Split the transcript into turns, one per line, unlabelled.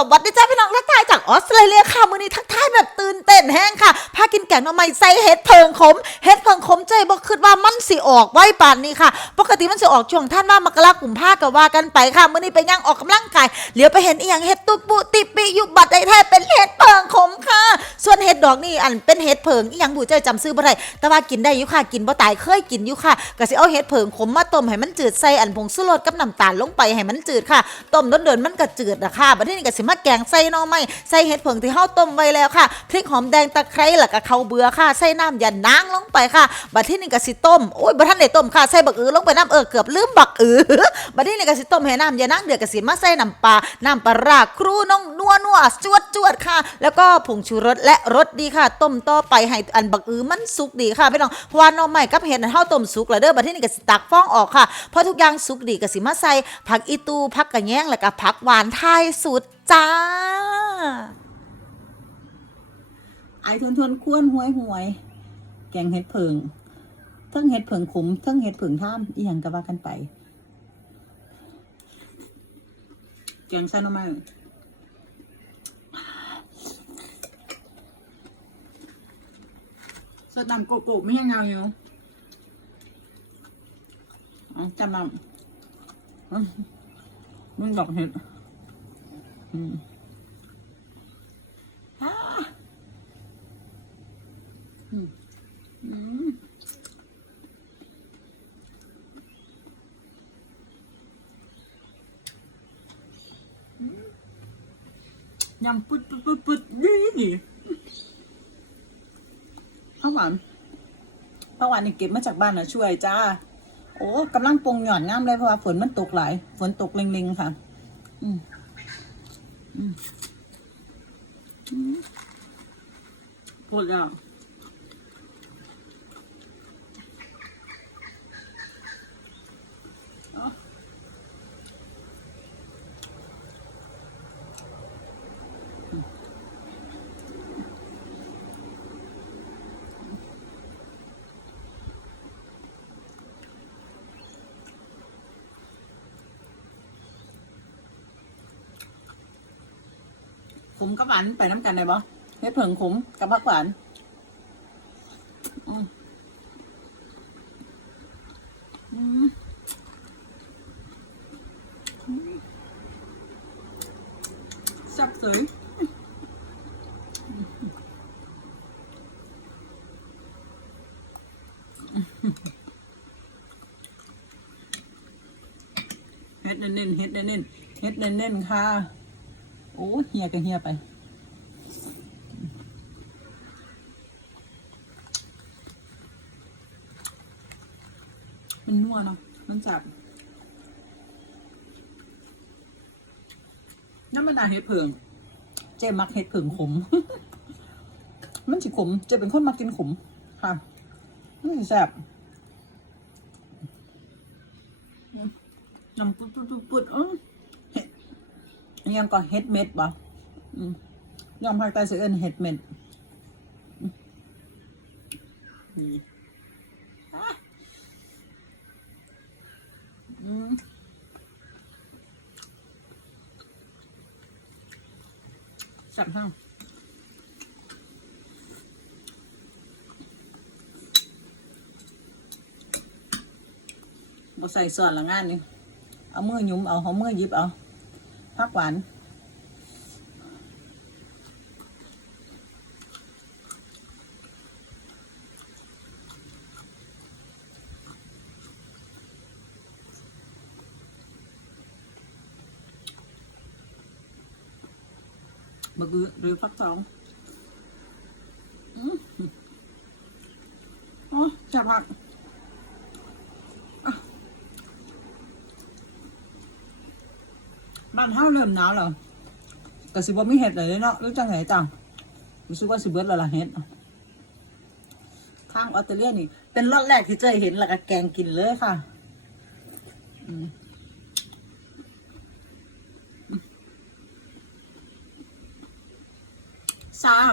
สวัสดีจ้าพี่น้องทักทายจากออสเตรเลียค่ะมือนี้ทักทายแบบตื่นเต้นแห้งค่ะพากินแกงหน่อไม้ใส่เห็ดเพิงขมเห็ดเพิงขมใจบอกคิดว่ามันสิออกไว้ป่านนี้ค่ะ ปกติมันสิออกช่วงท่านว่ามกรากุมภาก็ว่ากันไปค่ะมือนี้ไปย่างออกกำลังกายเหลียวไปเห็นอีหยังเห็ดตุปุติปิอยู่บัดใดแท้เป็นเห็ดเพิงขมค่ะ ส่วนเห็ดดอกนี่อันเป็นเห็ดเพิงอีหยังบูเจ้ยจำซื้อบ่ได้แต่ว่ากินได้อยู่ค่ะกินบ่ตายเคยกินอยู่ค่ะก็สิเอาเห็ดเพิงขมมาต้มให้มันจืดใส่อันผงสุรสกับน้ำตาลลงไปให้มันจืดค่ะต้มเดินมันก็จืดนะค่ะบัดนี้ก็สิมาแกงใส่น่อไม้ใส่เห็ดเพิงที่เฮาต้มไว้แล้วค่ะพริกหอมแดงตะไคร้แล้วก็ข้าวเบื่อค่ะ ใส่น้ำยานางลงไปค่ะ บัดนี้นี่ก็สิต้มโอ้ยบ่ทันได้ต้มค่ะใส่บักอือลงไปน้ำเออเกือบลืมบักอือบัดนี้นี่ก็สิต้มให้น้ำยานางเดือดก็สิมาใส่น้ำปลาน้ำปลาร้าครูน้องนัวนัวจวดจวดค่ะ แล้วก็ผงชูรสและรสดีค่ะ ต้มต่อไปให้อันบักอือมันสุกดีค่ะพี่น้องเพราะว่าหน่อไม้กับเห็ดนั้นเฮาต้มสุกแล้วเด้อบัดนี้นี่ก็สิตักฟองออกค่ะเพอทุกอย่างสุกดีก็สิมาใส่ผักอีตูผักกระแยงแล้วก็ผักหวานไทยสุดจ้า
ไอทนทนควรหวยหวย แกงเห็ดเผิงเทั้งเห็ดเผิงขมเทั้งเห็ดเผิงท่ามอีหยังก็ว่ากันไป แกงใส่นอม้สดน้ำโกโก้ไม่ยังเงาอยู่เอาจำนำอื้อมึงดอกเห็ด อืม ยำปึ๊ดปึดปึดปึดดีดีข้าวหวานข้าวหวานนี่เก็บมาจากบ้านนะช่วยจ้า โอ้กำลังปรุงหย่อนน้ำเลยเพราะว่าฝนมันตกหลาย ฝนตกเล็งๆค่ะ อืมอืมอืมพูดอะ ขมกับหวานไปน้ำกันได้บ่เฮ็ดเผิงขมกับผักหวานอืมอืมอืมแซ่บสวยเฮ็ดเน้นๆเฮ็ดเน้นๆเฮ็ดเน้นๆค่ะ โอ้เฮียก็เฮียไปมันนัวเนาะ มันจับ น้ำมันดาเห็ดเผิง เจมักเห็ดเผิงขม มันสิขม เจเป็นคนมักกินขม ค่ะ มันสิแซ่บน้ำปุดปุดปุดปุดอื้อเห็ดอัน ยังก็เห็ดเม็ดบ่อืมยอมภาคใต้เสือเอินเห็ดเม็ดอืมนี่อะอืมจับห้างบ่ใส่ส่วนละงานนี่เอามือหยุมเอาเอามือหยิบเอา ผักหวานบะกือหรือฟักทองอืมอ๋อจะผักอะ บ้านเฮาเริ่มหนาวแล้วแต่สิบ่มีเห็ดเลยเนาะรู้จังไหนจังรู้สึกว่าสิเบิดแล้วล่ะเห็ดทางออสเตรเลียนี่ เป็นรอบแรกที่เจอเห็นแล้วก็แกงกินเลยค่ะสาม